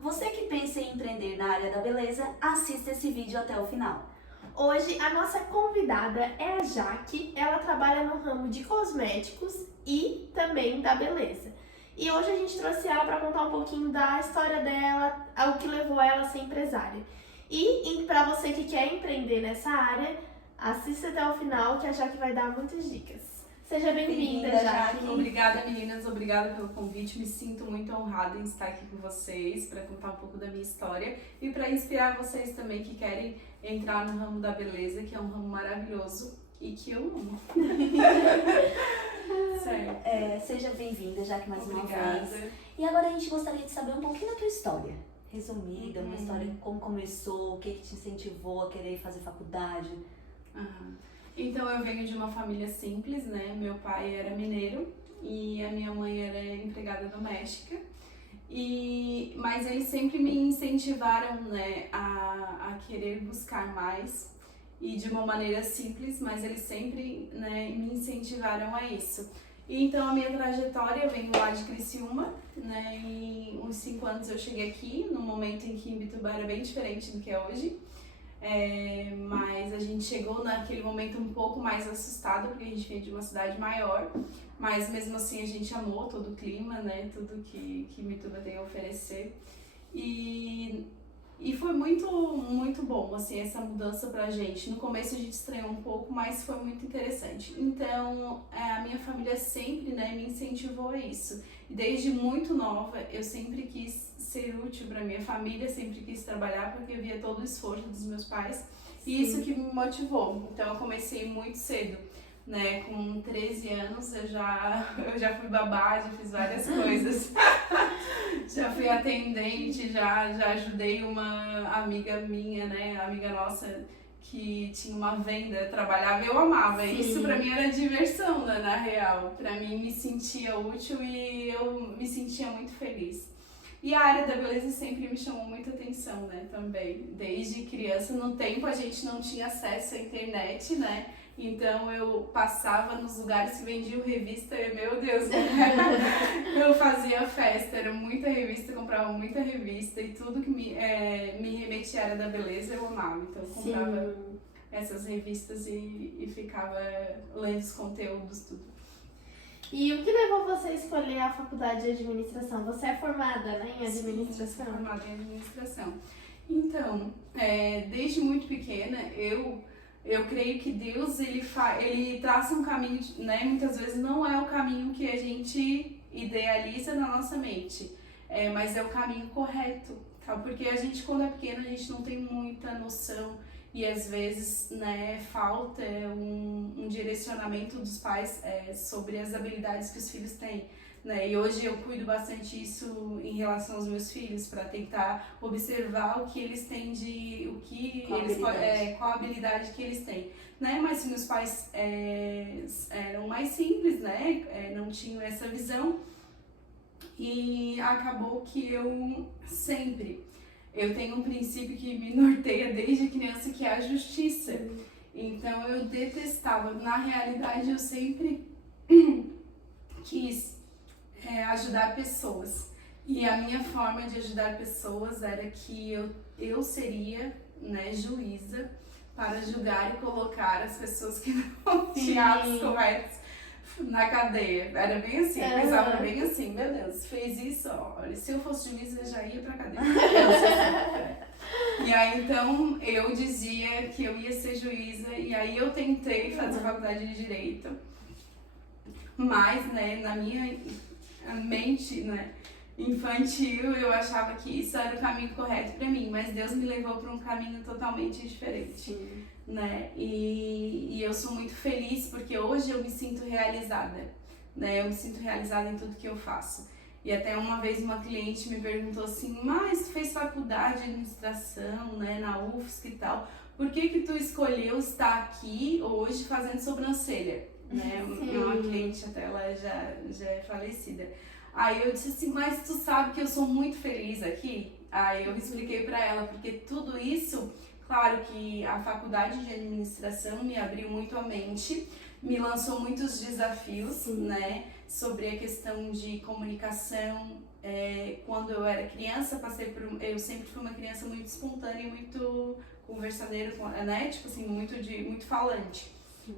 Você que pensa em empreender na área da beleza, assista esse vídeo até o final. Hoje a nossa convidada é a Jaque, ela trabalha no ramo de cosméticos e também da beleza. E hoje a gente trouxe ela para contar um pouquinho da história dela, o que levou ela a ser empresária. E para você que quer empreender nessa área, assista até o final que a Jaque vai dar muitas dicas. Seja bem-vinda, Jaque. Obrigada, meninas. Obrigada pelo convite. Me sinto muito honrada em estar aqui com vocês para contar um pouco da minha história e para inspirar vocês também que querem entrar no ramo da beleza, que é um ramo maravilhoso e que eu amo. Certo. Seja bem-vinda, Jaque, mais uma Obrigada. vez. E agora a gente gostaria de saber um pouquinho da tua história. Resumida, uma história de como começou, o que te incentivou a querer fazer faculdade. Então eu venho de uma família simples, né? Meu pai era mineiro e a minha mãe era empregada doméstica. Mas eles sempre me incentivaram, né, a querer buscar mais e de uma maneira simples, mas eles sempre, né, me incentivaram a isso. E então a minha trajetória, eu venho lá de Criciúma, né? E uns 5 anos eu cheguei aqui, num momento em que Imbituba era bem diferente do que é hoje. Mas a gente chegou naquele momento um pouco mais assustado, porque a gente veio de uma cidade maior, mas mesmo assim a gente amou todo o clima, né, tudo que Imbituba tem a oferecer. E foi muito bom, assim, essa mudança pra gente. No começo a gente estranhou um pouco, mas foi muito interessante. Então, a minha família sempre, né, me incentivou a isso. E desde muito nova, eu sempre quis ser útil para minha família, sempre quis trabalhar, porque eu via todo o esforço dos meus pais. E isso que me motivou. Então, eu comecei muito cedo, né? Com 13 anos, eu já fui babá, já fiz várias coisas. Já fui atendente, já ajudei uma amiga minha, né? Amiga nossa, que tinha uma venda, trabalhava, eu amava. Sim. Isso pra mim era diversão, né, na real. Pra mim me sentia útil e eu me sentia muito feliz. E a área da beleza sempre me chamou muita atenção, né, também. Desde criança, no tempo a gente não tinha acesso à internet, né? Então eu passava nos lugares que vendiam revista e, meu Deus, eu fazia festa, era muita revista, comprava muita revista e tudo que me remetia à área da beleza eu amava. Então eu comprava essas revistas e ficava lendo os conteúdos, tudo. E o que levou você a escolher a faculdade de administração? Você é formada, né, em administração? Sim, sou formada em administração. Então, desde muito pequena, eu creio que Deus, ele traça um caminho, né? Muitas vezes não é o caminho que a gente idealiza na nossa mente, mas é o caminho correto, tá? Porque a gente, quando é pequena, a gente não tem muita noção e às vezes, né, falta um direcionamento dos pais sobre as habilidades que os filhos têm. Né? E hoje eu cuido bastante isso em relação aos meus filhos, para tentar observar o que eles têm qual a habilidade que eles têm, né? Mas se meus pais eram mais simples, né? Não tinham essa visão e acabou que eu tenho um princípio que me norteia desde criança, que é a justiça. Então eu detestava, na realidade eu sempre quis ajudar pessoas. E a minha forma de ajudar pessoas era que eu seria, né, juíza para julgar e colocar as pessoas que não tinham atos corretos na cadeia. Era bem assim, eu pensava bem assim, meu Deus, fez isso, olha, se eu fosse juíza eu já ia pra cadeia. E aí então eu dizia que eu ia ser juíza e aí eu tentei fazer faculdade de Direito, mas, né, na minha mente, né, infantil, eu achava que isso era o caminho correto para mim, mas Deus me levou para um caminho totalmente diferente, né? E eu sou muito feliz porque hoje eu me sinto realizada, né? Eu me sinto realizada em tudo que eu faço. E até uma vez uma cliente me perguntou assim, mas tu fez faculdade de administração, né, na UFSC e tal, por que tu escolheu estar aqui hoje fazendo sobrancelha? Né? Uma cliente, até ela já é falecida. Aí eu disse assim, mas tu sabe que eu sou muito feliz aqui? Aí eu expliquei pra ela, porque tudo isso, claro que a faculdade de administração me abriu muito a mente, me lançou muitos desafios, né, sobre a questão de comunicação, quando eu era criança, eu sempre fui uma criança muito espontânea e muito conversadeira, né? Tipo assim, muito falante.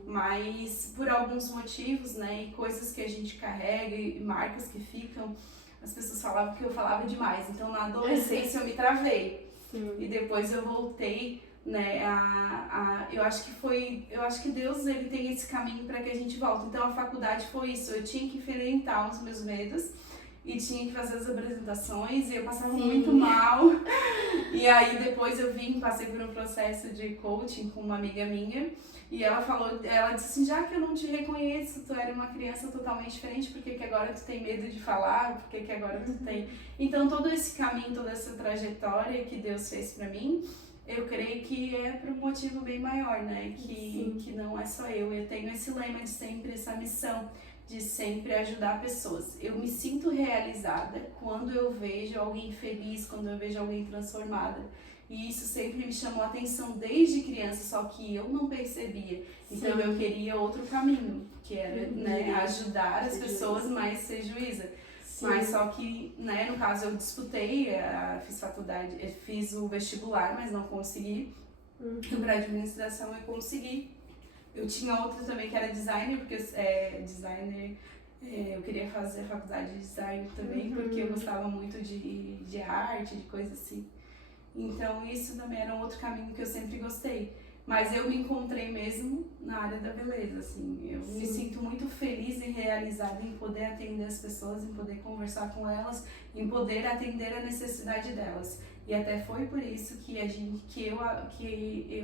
Mas por alguns motivos, né, e coisas que a gente carrega e marcas que ficam, as pessoas falavam que eu falava demais. Então na adolescência eu me travei. E depois eu voltei, né, eu acho que Deus, ele tem esse caminho para que a gente volte. Então a faculdade foi isso, eu tinha que enfrentar os meus medos e tinha que fazer as apresentações e eu passava muito mal. E aí depois passei por um processo de coaching com uma amiga minha e ela disse assim, já que eu não te reconheço, tu era uma criança totalmente diferente, por que agora tu tem medo de falar? Por que agora tu tem... Então todo esse caminho, toda essa trajetória que Deus fez pra mim, eu creio que é por um motivo bem maior, né? Que não é só eu tenho esse lema de sempre, essa missão de sempre ajudar pessoas. Eu me sinto realizada quando eu vejo alguém feliz, quando eu vejo alguém transformada. E isso sempre me chamou a atenção desde criança, só que eu não percebia. Então eu queria outro caminho, que era né, ajudar as pessoas, mas ser juíza. Mas só que, né, no caso eu disputei, fiz faculdade, fiz o vestibular, mas não consegui. Para administração eu consegui. Eu tinha outra também que era designer, porque eu queria fazer a faculdade de design também, porque eu gostava muito de arte, de coisa assim. Então isso também era um outro caminho que eu sempre gostei. Mas eu me encontrei mesmo na área da beleza, assim. Eu me sinto muito feliz e realizada em poder atender as pessoas, em poder conversar com elas, em poder atender a necessidade delas. E até foi por isso que eu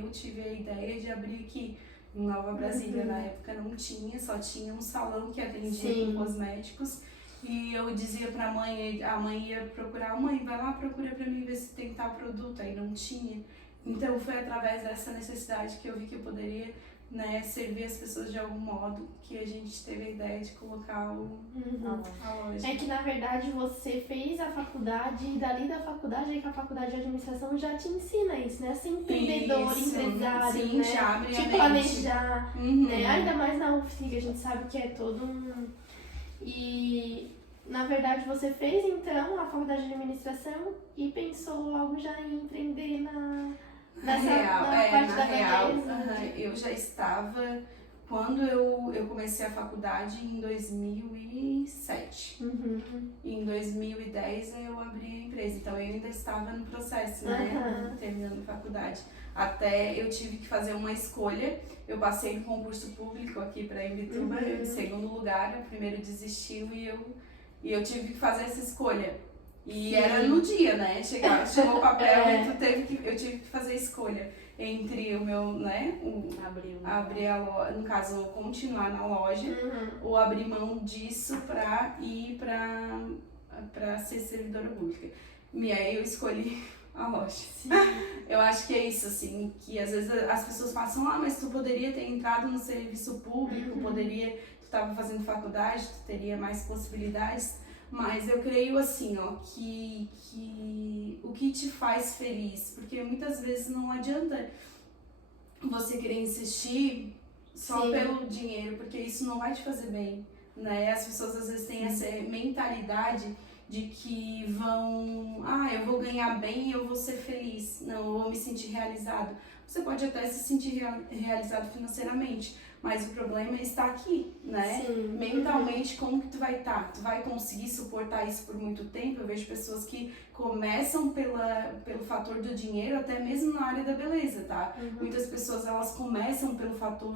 tive a ideia de abrir aqui em Nova Brasília. Na época não tinha, só tinha um salão que atendia com cosméticos. E eu dizia pra mãe, a mãe ia procurar, mãe, vai lá, procura pra mim ver se tem tal produto. Aí não tinha. Então foi através dessa necessidade que eu vi que eu poderia, né, servir as pessoas de algum modo, que a gente teve a ideia de colocar a loja. É que na verdade você fez a faculdade e dali da faculdade, aí que a faculdade de administração já te ensina isso, né? Ser empreendedor, empresário, sim, né? já abre a mente. Planejar, né? Ainda mais na UFSC, que a gente sabe que é todo um... E na verdade você fez então a faculdade de administração e pensou logo já em empreender na parte da beleza. Eu já estava, quando eu comecei a faculdade em 2007. Em 2010 eu abri a empresa, então eu ainda estava no processo, né, terminando a faculdade. Até eu tive que fazer uma escolha, eu passei no concurso público aqui para Imbituba, em segundo lugar, o primeiro desistiu e eu tive que fazer essa escolha. E era no dia, né? Chegou o papel e eu tive que fazer a escolha entre o meu, né? Abrir a loja, no caso, continuar na loja, ou abrir mão disso pra ir pra ser servidora pública. E aí eu escolhi a loja. Eu acho que é isso, assim, que às vezes as pessoas passam, mas tu poderia ter entrado no serviço público, tu estava fazendo faculdade, tu teria mais possibilidades. Mas eu creio assim, que o que te faz feliz, porque muitas vezes não adianta você querer insistir só pelo dinheiro, porque isso não vai te fazer bem, né? As pessoas às vezes têm essa mentalidade de que eu vou ganhar bem e eu vou ser feliz, não, eu vou me sentir realizado. Você pode até se sentir realizado financeiramente, mas o problema está aqui, né? Mentalmente, como que tu vai estar? Tu vai conseguir suportar isso por muito tempo? Eu vejo pessoas que começam pelo fator do dinheiro, até mesmo na área da beleza, tá? Muitas pessoas, elas começam pelo fator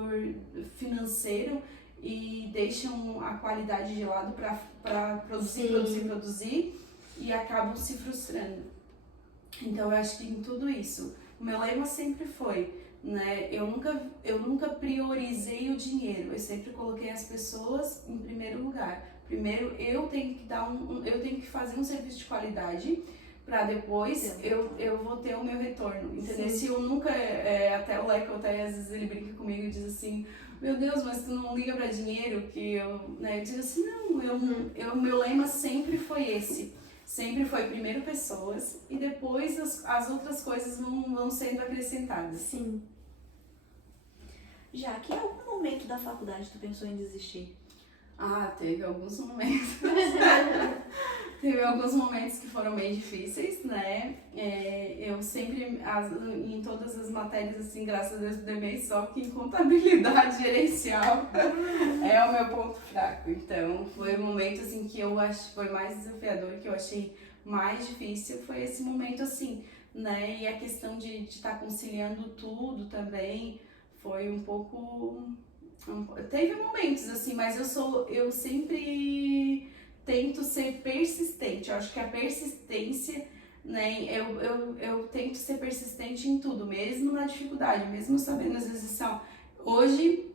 financeiro e deixam a qualidade de lado para produzir e acabam se frustrando. Então, eu acho que em tudo isso, o meu lema sempre foi, né, eu nunca priorizei o dinheiro, eu sempre coloquei as pessoas em primeiro lugar. Primeiro eu tenho que fazer um serviço de qualidade para depois eu vou ter o meu retorno, entendeu? Se eu nunca, até o Leco, às vezes ele brinca comigo e diz assim, meu Deus, mas tu não liga para dinheiro, que eu digo assim, não, meu lema sempre foi esse. Sempre foi primeiro pessoas e depois as outras coisas vão sendo acrescentadas. Já que em algum momento da faculdade tu pensou em desistir? Teve alguns momentos. Teve alguns momentos que foram bem difíceis, né? Eu sempre, em todas as matérias, assim, graças a Deus, dei bem, só que em contabilidade gerencial é o meu ponto fraco. Então, foi um momento, assim, que eu acho que foi mais desafiador, que eu achei mais difícil, foi esse momento, assim, né? E a questão de estar conciliando tudo também foi um pouco... Teve momentos, assim, mas eu sempre tento ser persistente. Eu acho que a persistência, né, eu tento ser persistente em tudo, mesmo na dificuldade, mesmo sabendo às vezes assim, ó, hoje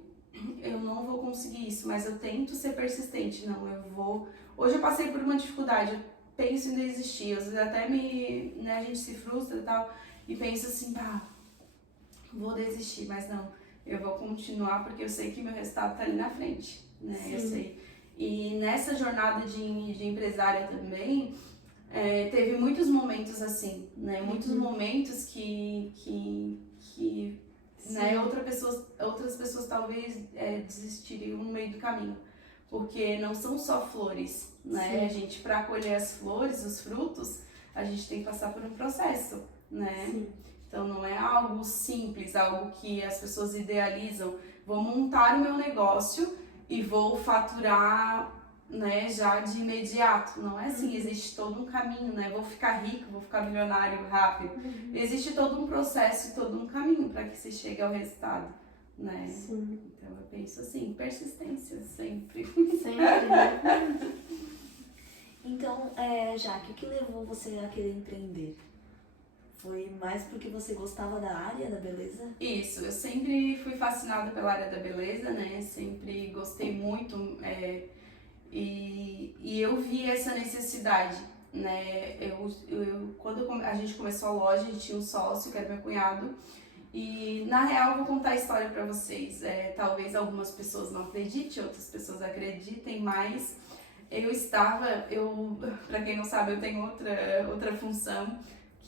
eu não vou conseguir isso, mas eu tento ser persistente. Não, eu vou. Hoje eu passei por uma dificuldade, eu penso em desistir, às vezes até né, a gente se frustra e tal, e pensa assim, vou desistir, mas não, eu vou continuar porque eu sei que meu resultado tá ali na frente, né? Sim. Eu sei. E nessa jornada de empresária também, teve muitos momentos assim, né? Muitos momentos que né, outras pessoas talvez desistiriam no meio do caminho. Porque não são só flores, né? Sim. A gente, para colher as flores, os frutos, a gente tem que passar por um processo, né? Sim. Então não é algo simples, algo que as pessoas idealizam. Vou montar o meu negócio e vou faturar, né, já de imediato. Não é assim, existe todo um caminho, né? Vou ficar rico, vou ficar milionário rápido. Existe todo um processo e todo um caminho para que se chegue ao resultado, né? Sim. Então eu penso assim, persistência sempre. Sempre, né? Então, Jaque, o que levou você a querer empreender? Foi mais porque você gostava da área da beleza? Isso, eu sempre fui fascinada pela área da beleza, né? Sempre gostei muito e eu vi essa necessidade, né? Quando a gente começou a loja, a gente tinha um sócio, que era meu cunhado, e na real eu vou contar a história pra vocês. Talvez algumas pessoas não acreditem, outras pessoas acreditem, mas pra quem não sabe, eu tenho outra função,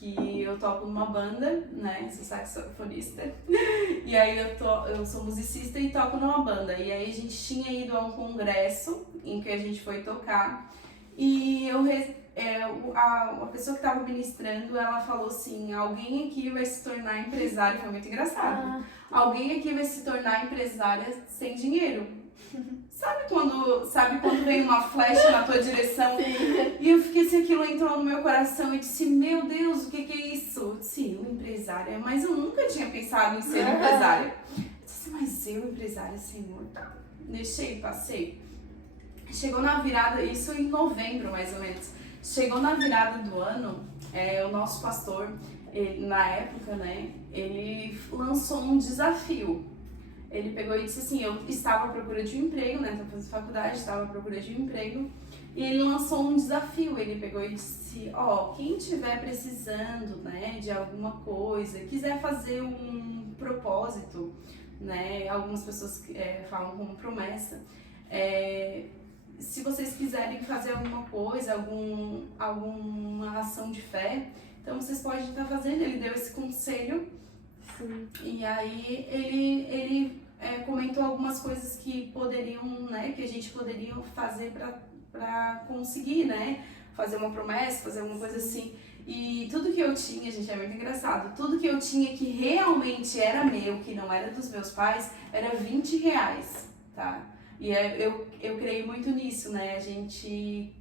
que eu toco numa banda, né, sou saxofonista, e aí eu sou musicista e toco numa banda, e aí a gente tinha ido a um congresso em que a gente foi tocar, e a pessoa que estava ministrando, ela falou assim, alguém aqui vai se tornar empresária, foi muito engraçado, alguém aqui vai se tornar empresária sem dinheiro. Sabe quando vem uma flecha na tua direção? Sim. E eu fiquei assim, aquilo entrou no meu coração e disse, meu Deus, o que é isso? Eu disse, eu empresária, mas eu nunca tinha pensado em ser empresária. Eu disse, mas eu empresária, Senhor, deixei, passei. Chegou na virada, isso em novembro mais ou menos, chegou na virada do ano, o nosso pastor, na época, né, ele lançou um desafio. Ele pegou e disse assim, eu estava à procura de um emprego, né, estava fazendo faculdade, estava à procura de um emprego, e ele lançou um desafio. Ele pegou e disse, quem estiver precisando, né, de alguma coisa, quiser fazer um propósito, né, algumas pessoas falam como promessa, se vocês quiserem fazer alguma coisa, alguma ação de fé, então vocês podem estar fazendo. Ele deu esse conselho. Sim. E aí ele comentou algumas coisas que poderiam, né, que a gente poderia fazer para conseguir, né, fazer uma promessa, fazer alguma coisa assim. E tudo que eu tinha, gente, é muito engraçado, tudo que eu tinha que realmente era meu, que não era dos meus pais, era R$20, tá? E eu creio muito nisso, né, a gente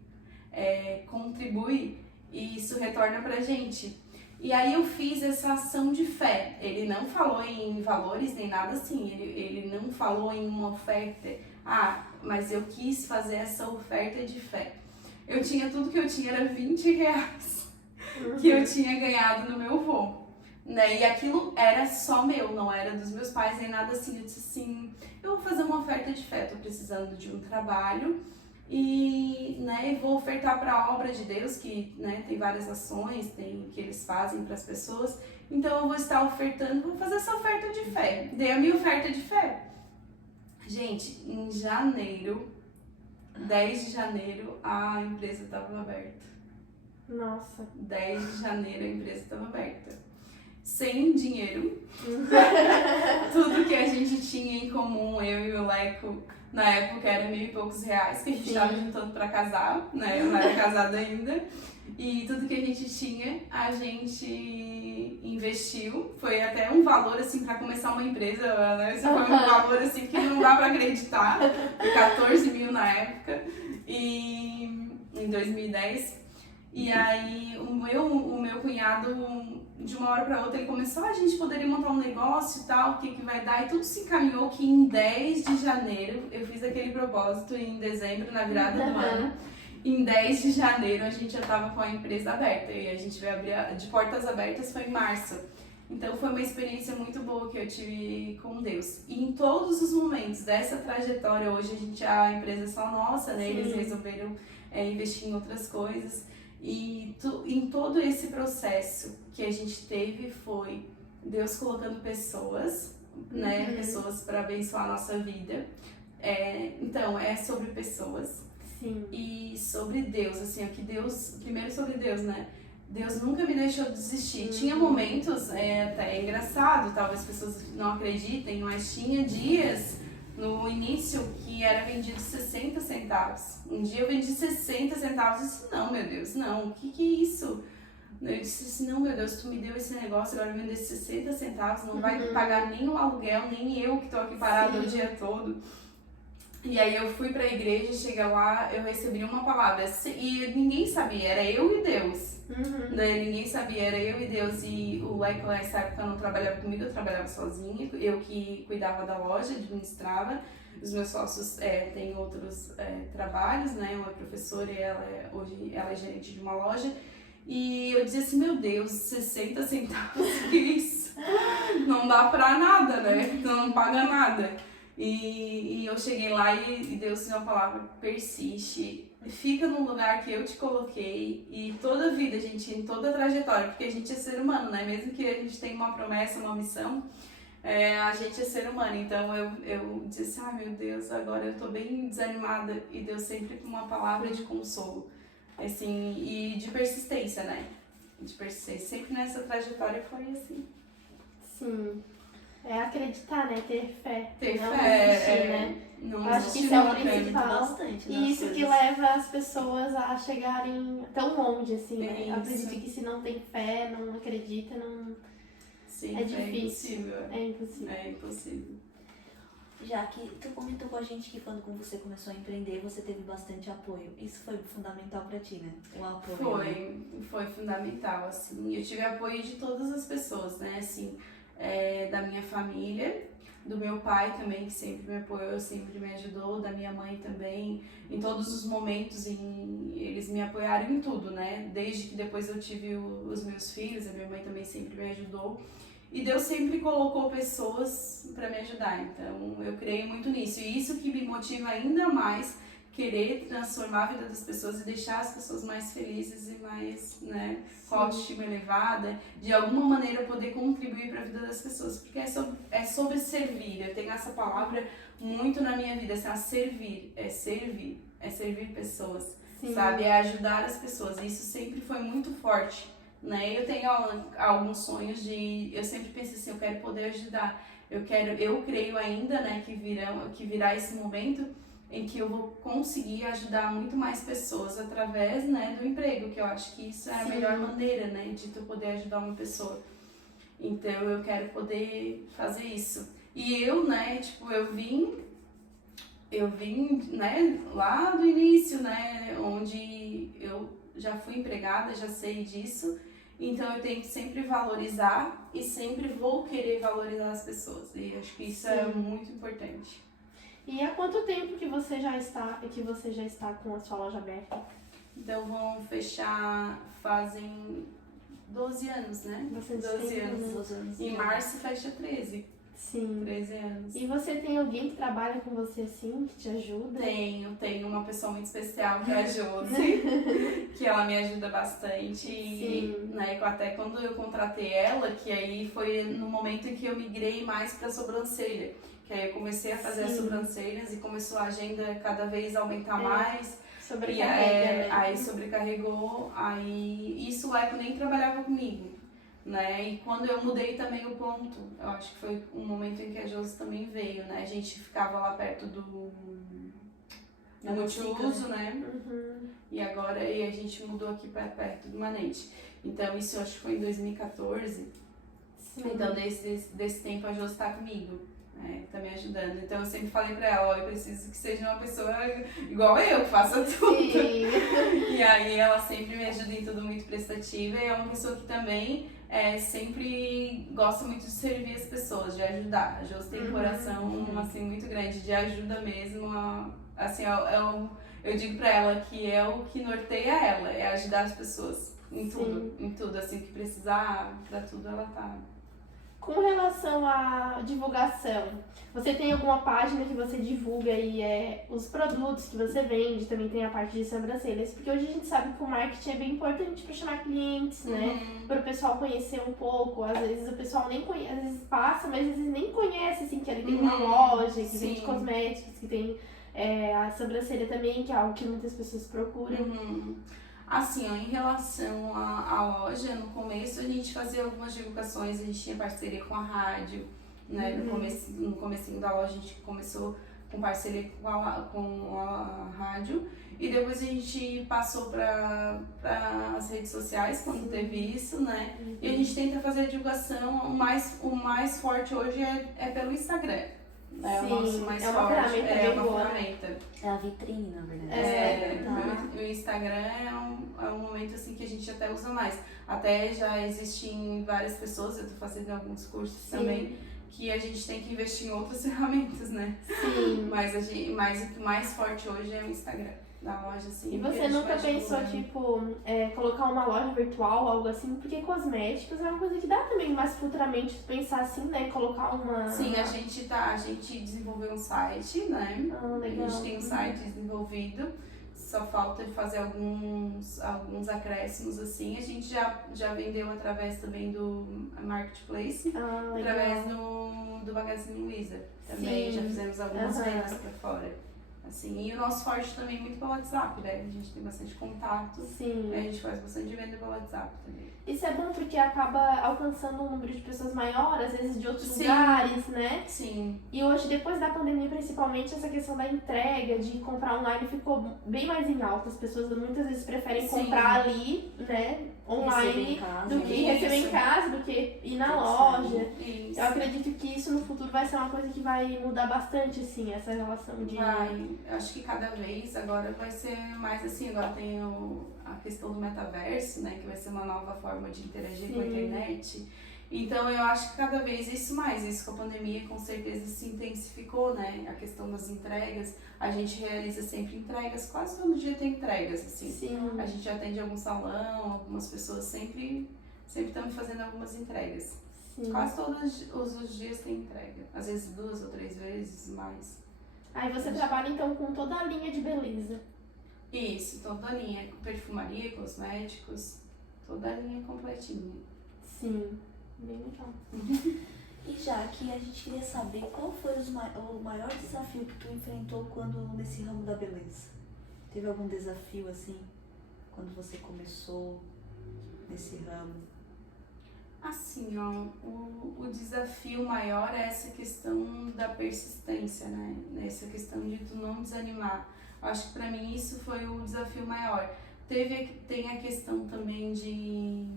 contribui e isso retorna pra gente. E aí eu fiz essa ação de fé. Ele não falou em valores nem nada assim, ele não falou em uma oferta. Mas eu quis fazer essa oferta de fé. Eu tinha, tudo que eu tinha era R$20 que eu tinha ganhado no meu voo, né? E aquilo era só meu, não era dos meus pais nem nada assim. Eu disse assim, eu vou fazer uma oferta de fé, tô precisando de um trabalho. E, né, vou ofertar para a obra de Deus, que, né, tem várias ações que eles fazem para as pessoas. Então eu vou estar ofertando, vou fazer essa oferta de fé. Dei a minha oferta de fé. Gente, em janeiro, 10 de janeiro, a empresa estava aberta. Nossa. 10 de janeiro a empresa estava aberta. sem dinheiro. Tudo que a gente tinha em comum, eu e o Leco, na época era R$1.000 e poucos que a gente estava juntando para casar, né? Eu não era casada ainda. E tudo que a gente tinha, a gente investiu. Foi até um valor, assim, para começar uma empresa, né? Esse foi um valor, assim, que não dá para acreditar. Foi 14 mil na época, e em 2010. E aí, o meu cunhado, de uma hora para outra, ele começou, a gente poderia montar um negócio e tal, o que vai dar? E tudo se encaminhou que em 10 de janeiro, eu fiz aquele propósito em dezembro, na virada do ano. Em 10 de janeiro a gente já estava com a empresa aberta e a gente veio abrir de portas abertas foi em março. Então foi uma experiência muito boa que eu tive com Deus. E em todos os momentos dessa trajetória, hoje a empresa é só nossa, né? Eles resolveram investir em outras coisas. E em todo esse processo que a gente teve foi Deus colocando pessoas, né? Pessoas para abençoar a nossa vida. Então é sobre pessoas. Sim. E sobre Deus, assim, primeiro sobre Deus, né? Deus nunca me deixou desistir. Tinha momentos, até engraçado, talvez as pessoas não acreditem, mas tinha dias no início que era vendido 60 centavos. Um dia eu vendi 60 centavos e disse, não, meu Deus, não, o que é isso? Eu disse assim, não, meu Deus, tu me deu esse negócio, agora vender 60 centavos, não vai pagar nem o aluguel, nem eu que tô aqui parada o dia todo. E aí eu fui pra igreja, cheguei lá, eu recebi uma palavra e ninguém sabia, era eu e Deus. Né? Ninguém sabia, era eu e Deus. E o Leco nessa época não trabalhava comigo, eu trabalhava sozinha, eu que cuidava da loja, administrava. Os meus sócios têm outros trabalhos, né? Uma é professora e hoje ela é gerente de uma loja. E eu dizia assim, meu Deus, 60 centavos, que isso? Não dá pra nada, né? Não paga nada. E eu cheguei lá e Deus deu uma palavra, persiste, fica no lugar que eu te coloquei. E toda a vida, gente, em toda a trajetória, porque a gente é ser humano, né? Mesmo que a gente tenha uma promessa, uma missão, a gente é ser humano. Então eu disse, meu Deus, agora eu tô bem desanimada. E Deus sempre com uma palavra de consolo, assim, e de persistência, né? De persistência. Sempre nessa trajetória foi assim. Sim. É acreditar, né? Ter fé. Ter não fé, desistir, né? Não Eu acho que isso desistir é o nunca. principal. Bastante, E isso que leva as pessoas a chegarem tão longe, assim, né? Eu acredito que se não tem fé, não acredita, não... Sim, é difícil. É impossível. É impossível. Já que tu comentou com a gente que quando você começou a empreender, você teve bastante apoio. Isso foi fundamental pra ti, né? O apoio. Foi fundamental, assim. Eu tive apoio de todas as pessoas, né? Assim, da minha família, do meu pai também, que sempre me apoiou, sempre me ajudou, da minha mãe também, em todos os momentos, eles me apoiaram em tudo, né? Desde que depois eu tive os meus filhos, a minha mãe também sempre me ajudou. E Deus sempre colocou pessoas para me ajudar, então eu creio muito nisso. E isso que me motiva ainda mais, querer transformar a vida das pessoas e deixar as pessoas mais felizes e mais, né, com a autoestima elevada, de alguma maneira poder contribuir para a vida das pessoas, porque é sobre servir. Eu tenho essa palavra muito na minha vida, assim, é servir pessoas, sabe, é ajudar as pessoas. E isso sempre foi muito forte, né? Eu tenho alguns sonhos eu sempre penso assim, eu quero poder ajudar, eu creio ainda, né, que virá esse momento em que eu vou conseguir ajudar muito mais pessoas através, né, do emprego, que eu acho que isso é a melhor maneira, né, de tu poder ajudar uma pessoa. Então eu quero poder fazer isso. E eu, né, tipo, eu vim, né, lá do início, né, onde eu já fui empregada, já sei disso. Então eu tenho que sempre valorizar e sempre vou querer valorizar as pessoas. E acho que isso é muito importante. E há quanto tempo que você já está com a sua loja aberta? Então vão fechar, fazem 12 anos, né? 12 anos. Em março fecha 13. Sim. 13 anos. E você tem alguém que trabalha com você assim, que te ajuda? Tenho uma pessoa muito especial que é a Josi, que ela me ajuda bastante. E, né, até quando eu contratei ela, que aí foi no momento em que eu migrei mais para sobrancelha. Que aí eu comecei a fazer as sobrancelhas e começou a agenda cada vez aumentar mais. Sobrecarrega, né? Aí sobrecarregou, aí isso o Leco nem trabalhava comigo. né? E quando eu mudei também o ponto, eu acho que foi um momento em que a Josi também veio, né? A gente ficava lá perto do multiuso, né? E agora a gente mudou aqui para perto do Manente. Então isso eu acho que foi em 2014. Sim. Então desse tempo a Josi tá comigo, né? Tá me ajudando. Então eu sempre falei pra ela, ó, eu preciso que seja uma pessoa igual eu, que faça tudo. Sim. E aí ela sempre me ajuda em tudo, muito prestativa, e é uma pessoa que também sempre gosta muito de servir as pessoas, de ajudar. A Josi tem um coração assim, muito grande, de ajuda mesmo. Assim, eu digo pra ela que é o que norteia ela, é ajudar as pessoas em tudo, assim, que precisar, pra tudo ela tá. Com relação à divulgação, você tem alguma página que você divulga aí os produtos que você vende, também tem a parte de sobrancelhas, porque hoje a gente sabe que o marketing é bem importante para chamar clientes, né? Para o pessoal conhecer um pouco, às vezes o pessoal nem conhece, às vezes passa, mas às vezes nem conhece, assim, que ali tem uma loja, que vende cosméticos, que tem a sobrancelha também, que é algo que muitas pessoas procuram. Assim, ó, em relação à loja, no começo a gente fazia algumas divulgações, a gente tinha parceria com a rádio, né? No comecinho da loja a gente começou com parceria com a rádio e depois a gente passou para as redes sociais quando teve isso, né? E a gente tenta fazer a divulgação, o mais forte hoje é pelo Instagram. É o nosso mais forte, é uma ferramenta. É a vitrine, na verdade. O Instagram é um momento assim que a gente até usa mais. Até já existem várias pessoas, eu tô fazendo alguns cursos também, que a gente tem que investir em outras ferramentas, né? Sim. Mas o que mais forte hoje é o Instagram da loja, assim. E você nunca pensou, tipo, colocar uma loja virtual, algo assim? Porque cosméticos é uma coisa que dá também mais futuramente pensar assim, né? Colocar uma... Sim, a gente desenvolveu um site, né? Legal. A gente tem um site desenvolvido, só falta fazer alguns acréscimos, assim. A gente já vendeu através também do Marketplace, através do Magazine Luiza. Também já fizemos algumas vendas pra fora. Assim, e o nosso forte também é muito pelo WhatsApp, né? A gente tem bastante contato. Sim. A gente faz bastante venda pelo WhatsApp também. Isso é bom porque acaba alcançando um número de pessoas maior, às vezes de outros lugares, né? Sim. E hoje, depois da pandemia, principalmente, essa questão da entrega, de comprar online, ficou bem mais em alta. As pessoas muitas vezes preferem comprar ali, né, online, do que receber em casa, do que ir na loja. Isso. Eu acredito que isso no futuro vai ser uma coisa que vai mudar bastante, assim, essa relação de... Eu acho que cada vez agora vai ser mais assim, agora tem a questão do metaverso, né, que vai ser uma nova forma de interagir com a internet. Então eu acho que cada vez isso com a pandemia com certeza se intensificou, né, a questão das entregas. A gente realiza sempre entregas, quase todo dia tem entregas, assim. Sim. A gente atende algum salão, algumas pessoas sempre estamos fazendo algumas entregas. Sim. Quase todos os dias tem entrega, às vezes 2 ou 3 vezes mais. Aí você trabalha então com toda a linha de beleza. Isso, toda a linha, perfumaria, cosméticos, toda a linha completinha. Sim, bem legal. E já que a gente queria saber qual foi o maior desafio que tu enfrentou quando nesse ramo da beleza? Teve algum desafio assim, quando você começou nesse ramo? Assim, ó, o desafio maior é essa questão da persistência, né? Essa questão de tu não desanimar. Acho que pra mim isso foi o desafio maior. Tem a questão também de...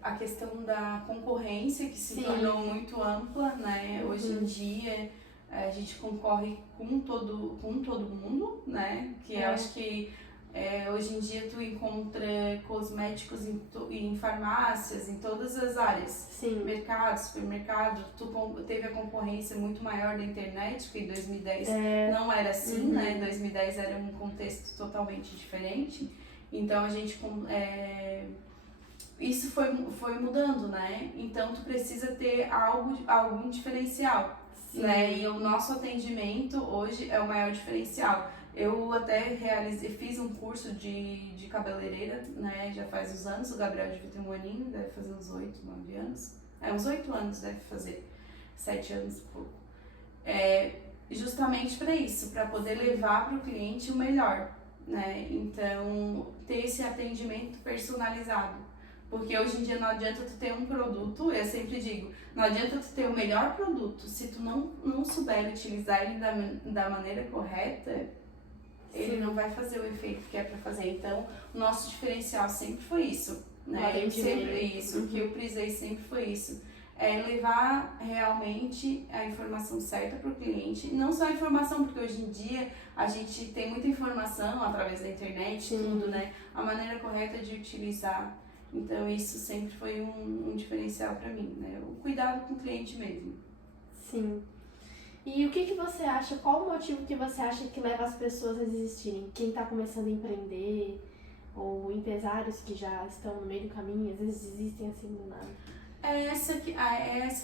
a questão da concorrência, que se tornou muito ampla, né? Hoje em dia a gente concorre com todo mundo, né? Que eu acho que hoje em dia tu encontra cosméticos em farmácias, em todas as áreas. Sim. Mercado, supermercado, teve a concorrência muito maior da internet, porque em 2010 não era assim, né? Em 2010 era um contexto totalmente diferente. Então a gente... isso foi mudando, né? Então tu precisa ter algum diferencial, né? E o nosso atendimento hoje é o maior diferencial. Eu até fiz um curso de cabeleireira, né? Já faz uns anos, o Gabriel devia ter um aninho, deve fazer uns 8, 9 anos. Uns 8 anos deve fazer, 7 anos e pouco. Justamente para isso, para poder levar para o cliente o melhor, né? Então, ter esse atendimento personalizado. Porque hoje em dia não adianta tu ter um produto, eu sempre digo, não adianta tu ter o melhor produto, se tu não souber utilizar ele da maneira correta, ele não vai fazer o efeito que é para fazer. Então, o nosso diferencial sempre foi isso, né? O que eu prisei sempre foi isso. É levar realmente a informação certa para o cliente. Não só a informação, porque hoje em dia a gente tem muita informação através da internet, tudo, né? A maneira correta de utilizar. Então, isso sempre foi um diferencial para mim, né? O cuidado com o cliente mesmo. Sim. E o que você acha, qual o motivo que você acha que leva as pessoas a desistirem? Quem está começando a empreender, ou empresários que já estão no meio do caminho, às vezes desistem assim do nada. É essa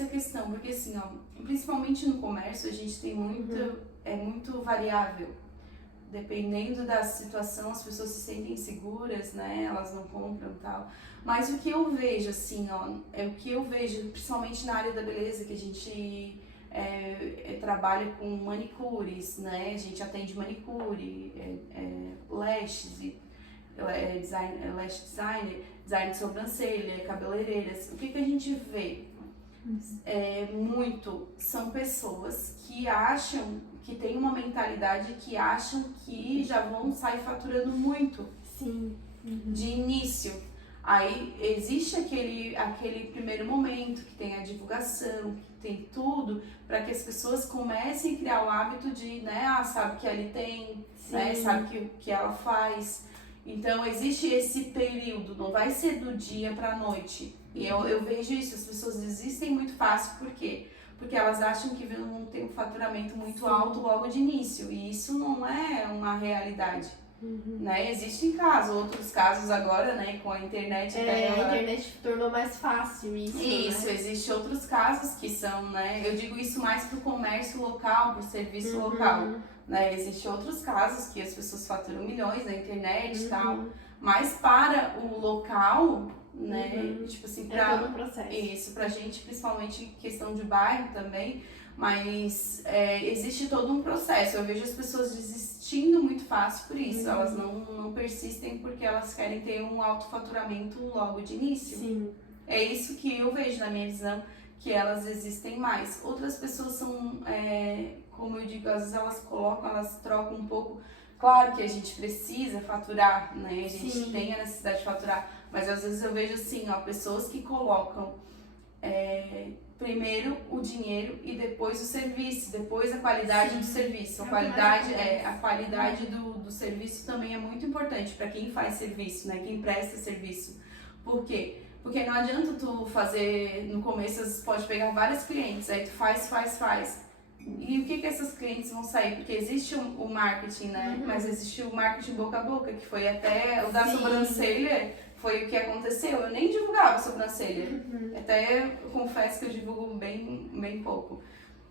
a questão, porque assim, ó, principalmente no comércio, a gente tem é muito variável. Dependendo da situação, as pessoas se sentem inseguras, né? Elas não compram e tal. Mas o que eu vejo, assim, ó, é o que eu vejo, principalmente na área da beleza, que a gente trabalha com manicures, né? A gente atende manicure, lashes, lash designer, design de sobrancelha, cabeleireiras. O que a gente vê? São pessoas que acham, que têm uma mentalidade que acham que já vão sair faturando muito. Sim. De início. Aí existe aquele primeiro momento que tem a divulgação, que tem tudo, para que as pessoas comecem a criar o hábito de, né, sabe que ele tem, né, sabe que ela faz. Então existe esse período, não vai ser do dia para noite. E eu vejo isso, as pessoas desistem muito fácil, por quê? Porque elas acham que vão ter um faturamento muito alto logo de início, e isso não é uma realidade. Né? Existem outros casos agora, né, com a internet. A internet tornou mais fácil isso. Isso, né? Existem outros casos que são, né, eu digo isso mais pro comércio local, pro serviço local. Né? Existem outros casos que as pessoas faturam milhões na internet e tal, mas para o local, né, tipo assim, é todo um processo. Isso, pra gente, principalmente questão de bairro também, mas existe todo um processo. Eu vejo as pessoas desistindo muito fácil por isso, elas não persistem porque elas querem ter um alto faturamento logo de início. Sim. É isso que eu vejo na minha visão, que elas existem mais. Outras pessoas são, como eu digo, às vezes elas trocam um pouco. Claro que a gente precisa faturar, né? A gente tem a necessidade de faturar, mas às vezes eu vejo assim, ó, pessoas que colocam primeiro o dinheiro e depois o serviço, depois a qualidade do serviço. A qualidade do serviço também é muito importante para quem faz serviço, né? Quem presta serviço. Por quê? Porque não adianta tu fazer, no começo você pode pegar vários clientes, aí tu faz. E o que essas clientes vão sair? Porque existe o marketing, né? Mas existe o marketing boca a boca, que foi até o da sobrancelha, foi o que aconteceu. Eu nem divulgava sobrancelha. Até eu confesso que eu divulgo bem pouco.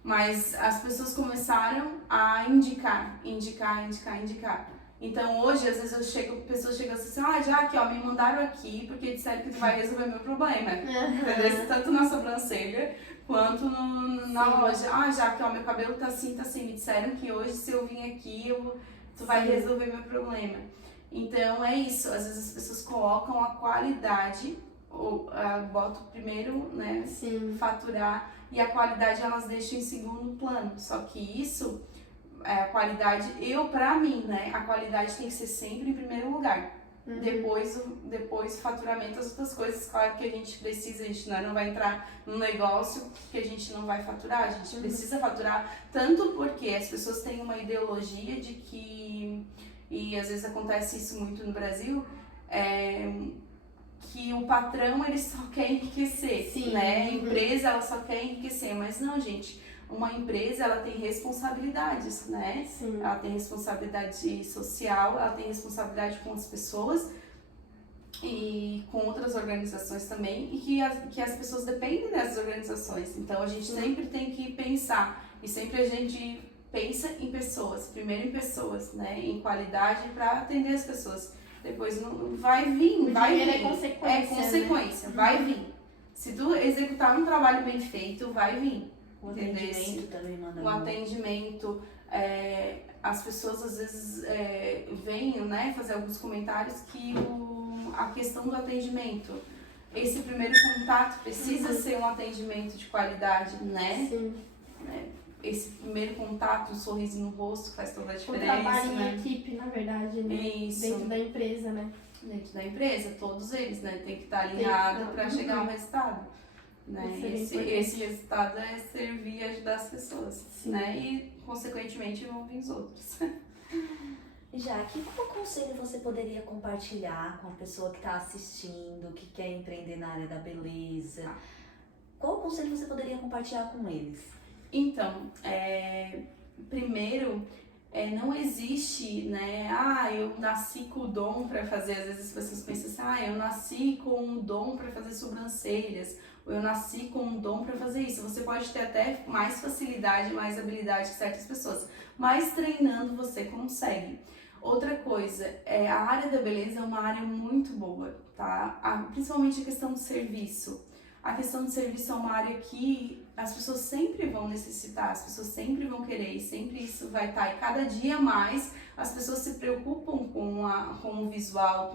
Mas as pessoas começaram a indicar. Então hoje, às vezes pessoas chegam assim, já que me mandaram aqui porque disseram que tu vai resolver meu problema. Entendeu? Tanto na sobrancelha quanto na loja. Já que meu cabelo tá assim, me disseram que hoje se eu vim aqui, tu vai resolver meu problema. Então é isso, às vezes as pessoas colocam a qualidade, botam primeiro, né, faturar, e a qualidade elas deixam em segundo plano. Só que isso, a qualidade, pra mim, né, a qualidade tem que ser sempre em primeiro lugar. Depois o faturamento, as outras coisas, claro que a gente precisa, a gente não vai entrar num negócio que a gente não vai faturar, a gente precisa faturar, tanto porque as pessoas têm uma ideologia de que, e às vezes acontece isso muito no Brasil, que o patrão ele só quer enriquecer, né? A empresa ela só quer enriquecer, mas não, gente. Uma empresa, ela tem responsabilidades, né? Ela tem responsabilidade social, ela tem responsabilidade com as pessoas e com outras organizações também, e que as pessoas dependem dessas organizações. Então, a gente sempre tem que pensar, e sempre a gente pensa em pessoas, primeiro em pessoas, né? Em qualidade para atender as pessoas. Depois vai vir. É consequência. Vai vir. Se tu executar um trabalho bem feito, vai vir. O atendimento também manda muito. O atendimento, as pessoas às vezes vêm, né, fazer alguns comentários que a questão do atendimento, esse primeiro contato precisa ser um atendimento de qualidade, né? Sim. Esse primeiro contato, um sorriso no rosto faz toda a O diferença, trabalho né? em equipe, na verdade, né? Isso. Dentro da empresa, né? Dentro da empresa, todos eles, né? Tem que estar alinhado para chegar ao resultado. Né? Isso é bem Esse resultado é servir e ajudar as pessoas, Sim. né? E, consequentemente, vão vir os outros. Jaque, qual conselho você poderia compartilhar com a pessoa que está assistindo, que quer empreender na área da beleza? Qual conselho você poderia compartilhar com eles? Então, primeiro, não existe, né? Eu nasci com o dom para fazer. Às vezes as pessoas pensam assim, eu nasci com um dom para fazer sobrancelhas, ou eu nasci com um dom para fazer isso. Você pode ter até mais facilidade, mais habilidade que certas pessoas, mas treinando você consegue. Outra coisa, a área da beleza é uma área muito boa, tá? Principalmente a questão do serviço. A questão do serviço é uma área que as pessoas sempre vão necessitar, as pessoas sempre vão querer, e sempre isso vai estar. E cada dia mais as pessoas se preocupam com o visual,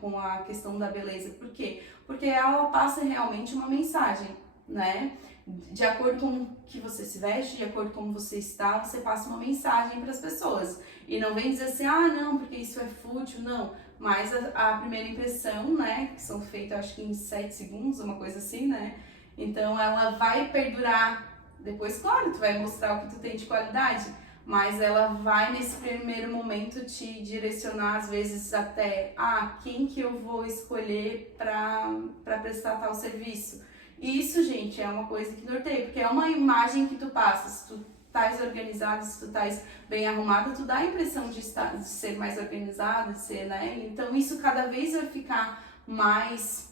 com a questão da beleza. Por quê? Porque ela passa realmente uma mensagem, né? De acordo com o que você se veste, de acordo com como você está, você passa uma mensagem para as pessoas. E não vem dizer assim, não, porque isso é fútil, não. Mas a primeira impressão, né, que são feitas acho que em 7 segundos, uma coisa assim, né? Então ela vai perdurar. Depois, claro, tu vai mostrar o que tu tem de qualidade, mas ela vai nesse primeiro momento te direcionar, às vezes até, quem que eu vou escolher para prestar tal serviço. E isso, gente, é uma coisa que norteia, porque é uma imagem que tu passa. Se tu estás organizado, se tu estás bem arrumado, tu dá a impressão de ser mais organizado, de ser, né? Então isso cada vez vai ficar mais,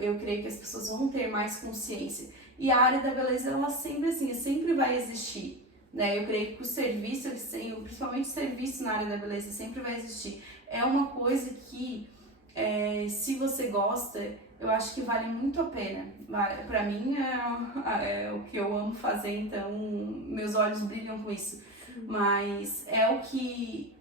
eu creio que as pessoas vão ter mais consciência. E a área da beleza, ela sempre vai existir, né? Eu creio que o serviço, principalmente o serviço na área da beleza, sempre vai existir. É uma coisa que, se você gosta, eu acho que vale muito a pena. Pra mim é o que eu amo fazer, então meus olhos brilham com isso. Sim. Mas é o que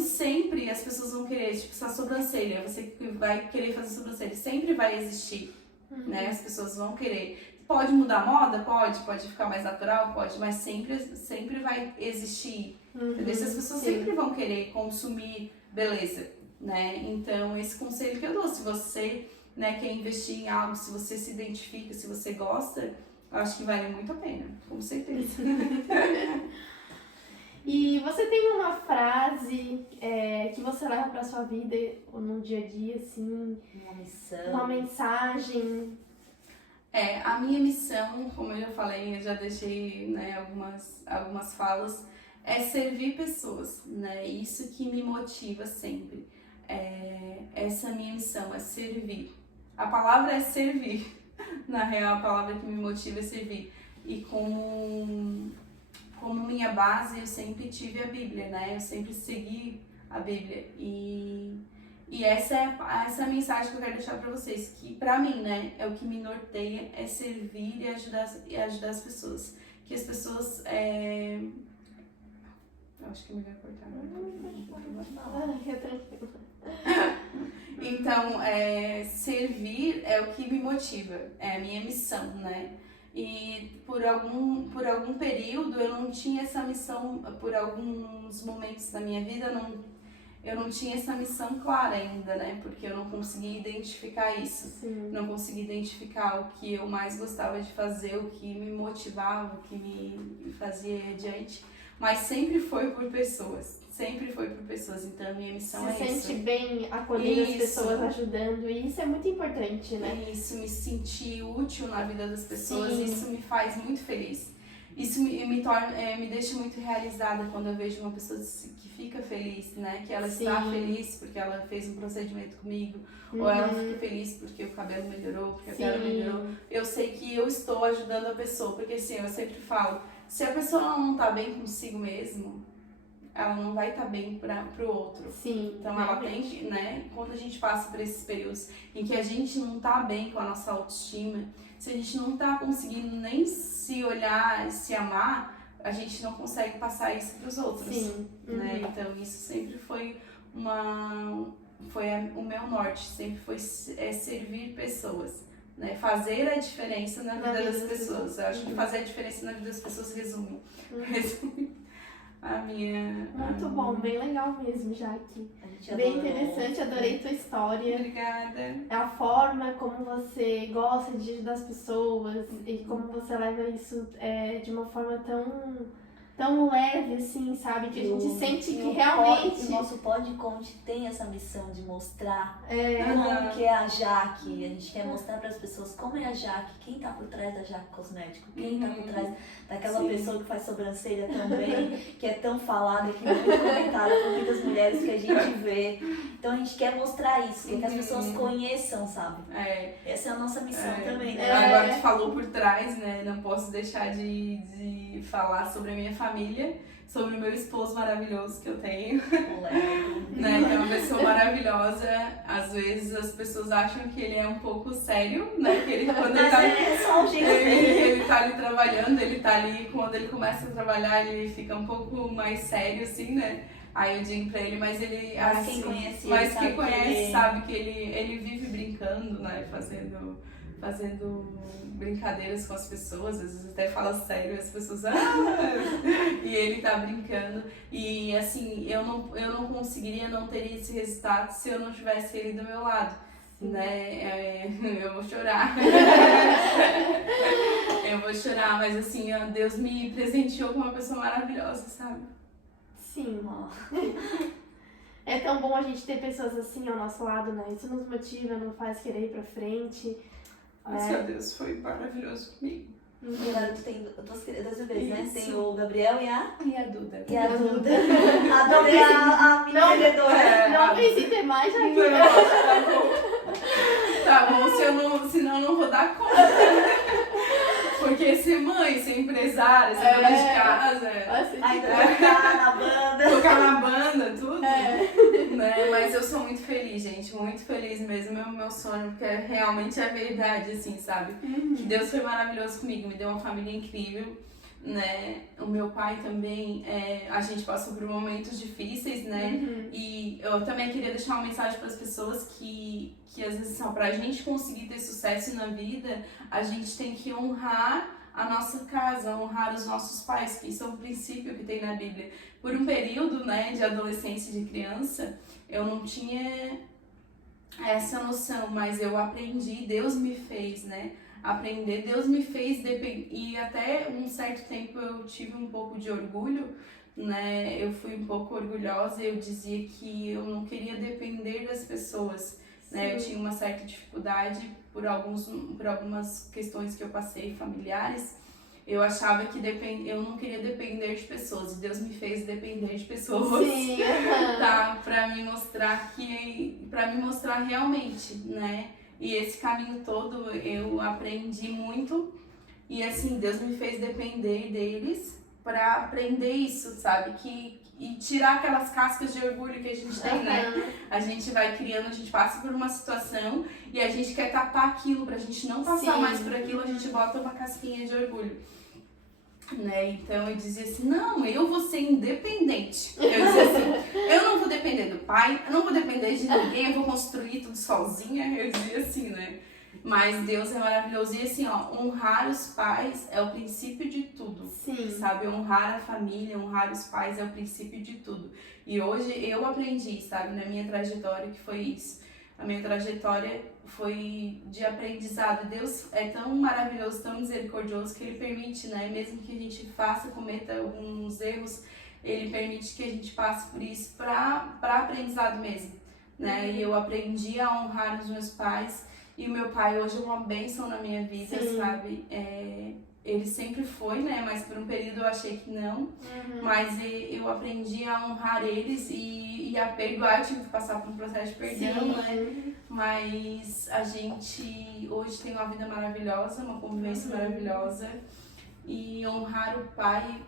sempre as pessoas vão querer, tipo essa sobrancelha, você que vai querer fazer sobrancelha, sempre vai existir, né? As pessoas vão querer. Pode mudar a moda? Pode ficar mais natural? Pode, mas sempre vai existir. Entendeu? As pessoas sempre vão querer consumir beleza, né? Então esse conselho que eu dou, se você, né, quer investir em algo, se você se identifica, se você gosta, eu acho que vale muito a pena, com certeza. E você tem uma frase que você leva pra sua vida no dia a dia, assim? Uma missão? Uma mensagem? A minha missão, como eu já falei, eu já deixei, né, algumas falas, é servir pessoas, né? Isso que me motiva sempre. Essa é a minha missão, é servir. A palavra é servir. Na real, a palavra que me motiva é servir. E como minha base, eu sempre tive a Bíblia, né? Eu sempre segui a Bíblia. E essa é a mensagem que eu quero deixar para vocês. Que pra mim, né, é o que me norteia, é servir e ajudar as pessoas. Que as pessoas... Eu acho que é melhor cortar. É tranquilo. Então, servir é o que me motiva, é a minha missão, né? E por algum período eu não tinha essa missão, por alguns momentos da minha vida eu não tinha essa missão clara ainda, né? Porque eu não conseguia identificar isso. Sim. Não conseguia identificar o que eu mais gostava de fazer, o que me motivava, o que me fazia ir adiante. Mas sempre foi por pessoas. Então a minha missão é isso. Se sente bem acolhendo as pessoas, ajudando, e isso é muito importante, né? Isso, me sentir útil na vida das pessoas, Sim. Isso me faz muito feliz. Isso me deixa muito realizada quando eu vejo uma pessoa que fica feliz, né? Que ela está feliz porque ela fez um procedimento comigo, ou ela fica feliz porque o cabelo melhorou, porque a pele melhorou. Eu sei que eu estou ajudando a pessoa, porque assim, eu sempre falo, se a pessoa não está bem consigo mesmo, ela não vai estar bem pro outro. Sim. Então ela tem que, né, quando a gente passa por esses períodos em que a gente não tá bem com a nossa autoestima, se a gente não tá conseguindo nem se olhar, se amar, a gente não consegue passar isso para os outros. Sim. Né? Então isso sempre foi o meu norte, sempre foi servir pessoas, né? Fazer a diferença na vida das pessoas. Eu acho que fazer a diferença na vida das pessoas resume a minha... Muito bom, bem legal mesmo, Jaque. Bem interessante, adorei tua história. Obrigada. A forma como você gosta de ajudar as pessoas e como você leva isso de uma forma tão leve, assim, sabe? Que a gente sente que realmente... O nosso Podconte tem essa missão de mostrar Uhum. como que é a Jaque. A gente quer mostrar para as pessoas como é a Jaque, quem tá por trás da Jaque Cosmético, quem tá por trás daquela pessoa que faz sobrancelha tão bem, que é tão falada, que é muito comentada por muitas mulheres que a gente vê. Então a gente quer mostrar isso, que as pessoas conheçam, sabe? Essa é a nossa missão também, né? Agora tu falou por trás, né? Não posso deixar de falar sobre a minha família, sobre o meu esposo maravilhoso que eu tenho, né? Que é uma pessoa maravilhosa. Às vezes as pessoas acham que ele é um pouco sério, né? Que ele, quando Mas é só o jeito dele. ele tá ali trabalhando, ele tá ali, quando ele começa a trabalhar, ele fica um pouco mais sério, assim, né? Aí eu digo pra ele, mas ele, Mas assim, quem conhece mas ele quem conhece ele... sabe que ele vive brincando, né? Fazendo brincadeiras com as pessoas, às vezes até fala sério, as pessoas e ele tá brincando. E assim, eu não conseguiria, não teria esse resultado se eu não tivesse ele do meu lado. Né? Eu vou chorar. Eu vou chorar, mas assim, Deus me presenteou com uma pessoa maravilhosa, sabe? Sim. É tão bom a gente ter pessoas assim ao nosso lado, né? Isso nos motiva, nos faz querer ir pra frente. Graças a Deus, foi maravilhoso comigo. E agora tu tem duas bebês, né? Isso. Tem o Gabriel e a Duda. Duda. Adorei a minha vendedora. Não pensei em ter mais, Jaque. Tá bom, senão eu não vou dar conta. Porque ser mãe, ser empresária, ser dona de casa, Ainda tocar na banda. tocar na banda, tudo. Né? Mas eu sou muito feliz, gente, muito feliz mesmo. É o meu sonho, porque realmente é verdade, assim, sabe? Que Deus foi maravilhoso comigo, me deu uma família incrível, né? O meu pai também, a gente passou por momentos difíceis, né? E eu também queria deixar uma mensagem para as pessoas que às vezes, pra gente conseguir ter sucesso na vida, a gente tem que honrar a nossa casa, honrar os nossos pais, que isso é um princípio que tem na Bíblia. Por um período, né, de adolescência e de criança, eu não tinha essa noção, mas eu aprendi, Deus me fez, né, aprender, Deus me fez, e até um certo tempo eu tive um pouco de orgulho, né, eu fui um pouco orgulhosa, eu dizia que eu não queria depender das pessoas, né, eu tinha uma certa dificuldade por algumas questões que eu passei familiares. Eu achava que eu não queria depender de pessoas, e Deus me fez depender de pessoas. Sim, tá? Pra me mostrar realmente, né? E esse caminho todo eu aprendi muito, e assim, Deus me fez depender deles pra aprender isso, sabe? E tirar aquelas cascas de orgulho que a gente tem, né? A gente vai criando, a gente passa por uma situação e a gente quer tapar aquilo, pra gente não passar mais por aquilo, a gente bota uma casquinha de orgulho. Né? Então eu dizia assim, não, eu vou ser independente. Eu dizia assim, eu não vou depender do pai, eu não vou depender de ninguém, eu vou construir tudo sozinha. Eu dizia assim, né? Mas Deus é maravilhoso. E assim, ó, honrar os pais é o princípio de tudo. Sim. Sabe? Honrar a família, honrar os pais é o princípio de tudo. E hoje eu aprendi, sabe, na minha trajetória, que foi isso. A minha trajetória foi de aprendizado. Deus é tão maravilhoso, tão misericordioso, que Ele permite, né? Mesmo que a gente cometa alguns erros, Ele permite que a gente passe por isso para aprendizado mesmo, né? E eu aprendi a honrar os meus pais. E o meu pai hoje é uma bênção na minha vida, sabe? Ele sempre foi, né? Mas por um período eu achei que não. Mas eu aprendi a honrar eles e a perdoar. Eu tive que passar por um processo de perdão, né? Mas a gente hoje tem uma vida maravilhosa, uma convivência maravilhosa. E honrar o pai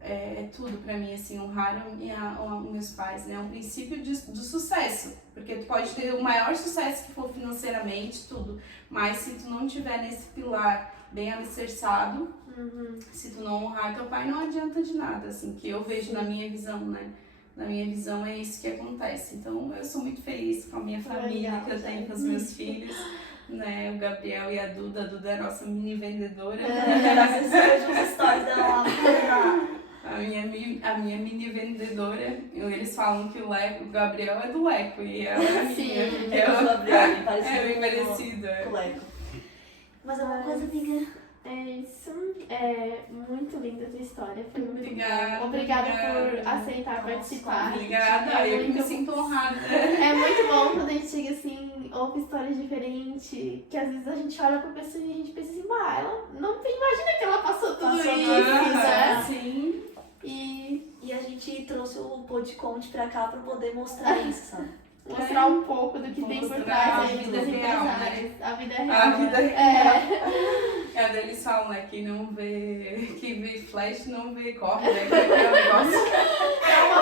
é tudo pra mim, assim, honrar os meus pais, né? É um princípio do sucesso, porque tu pode ter o maior sucesso que for financeiramente, tudo, mas se tu não tiver nesse pilar bem alicerçado. Uhum. Se tu não honrar teu pai, não adianta de nada, assim, que eu vejo na minha visão, né? Na minha visão é isso que acontece. Então eu sou muito feliz com a minha família, Legal, que eu tenho com os meus filhos, né? O Gabriel e a Duda é a nossa mini vendedora. Às vezes eu vejo os stories dela lá. A minha mini vendedora, eles falam que o Gabriel é do Leco e ela é a minha, Sim, porque Eu sou a Gabriela, parecido é bem com parecido. o Leco. Mas é uma coisa, amiga. É isso. É muito linda a tua história. Foi muito Obrigada, bom. Obrigada obrigada. por aceitar participar. Obrigada, eu que me muito, sinto honrada. é muito bom quando a gente chega assim, ouve histórias diferentes, que às vezes a gente olha pra pessoa e a gente pensa assim, bah, ela não imagina que ela passou tudo Passou isso, tudo né? Sim. E E a gente trouxe o podcast pra cá pra poder mostrar isso, sabe? mostrar um pouco do que tem por Mostrar trás a aí vida dos real, empresários. A vida real. A vida É. É, daí eles falam, né, que não vê, que vê flash não vê corre, né, que é um negócio,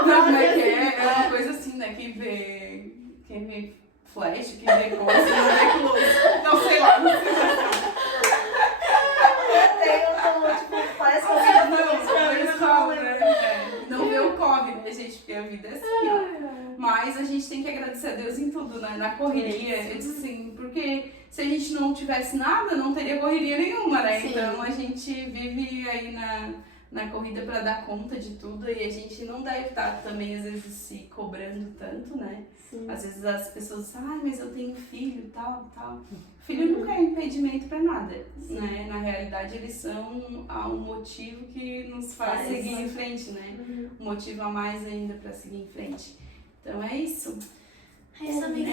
não, como é que é? É uma coisa assim, né, quem vê flash, quem vê coisa, não vê luz, não sei lá. Parece que Eles falam, né, não vê o corre, né, gente, porque a vida é assim, ó. Mas a gente tem que agradecer a Deus em tudo, né? Na correria, eu disse assim, porque se a gente não tivesse nada, não teria correria nenhuma, né? Sim. Então a gente vive aí na corrida para dar conta de tudo e a gente não deve estar também, às vezes, se cobrando tanto, né? Sim. Às vezes as pessoas dizem, ai, mas eu tenho filho, tal. Filho nunca é impedimento para nada, né? Na realidade, eles são um motivo que nos faz seguir em frente, né? Um motivo a mais ainda para seguir em frente. Então é isso. É isso, amiga.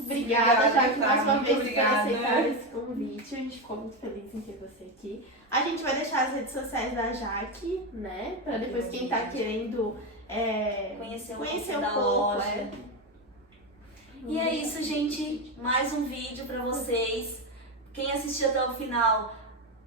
Obrigada, Jaque, mais uma muito vez por obrigada. aceitar esse convite. A gente ficou muito feliz em ter você aqui. A gente vai deixar as redes sociais da Jaque, né? Pra depois quem tá querendo Conhecer conhecer um um pouco da pouco. loja. E é isso, gente. Mais um vídeo pra vocês. Quem assistiu até o final,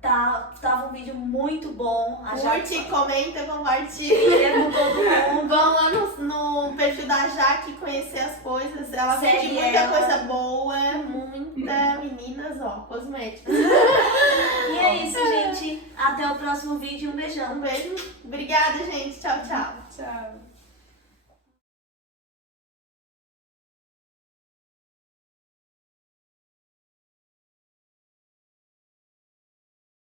tava um vídeo muito bom. A Curte, comenta, compartilha. com todo mundo. Vão lá no perfil da Jaque conhecer as coisas. Ela Segue vende muita ela. coisa boa, muita meninas, ó, cosméticos. E é isso, gente. Até o próximo vídeo. Um beijão. Um beijo. Obrigada, gente. Tchau, tchau. Tchau.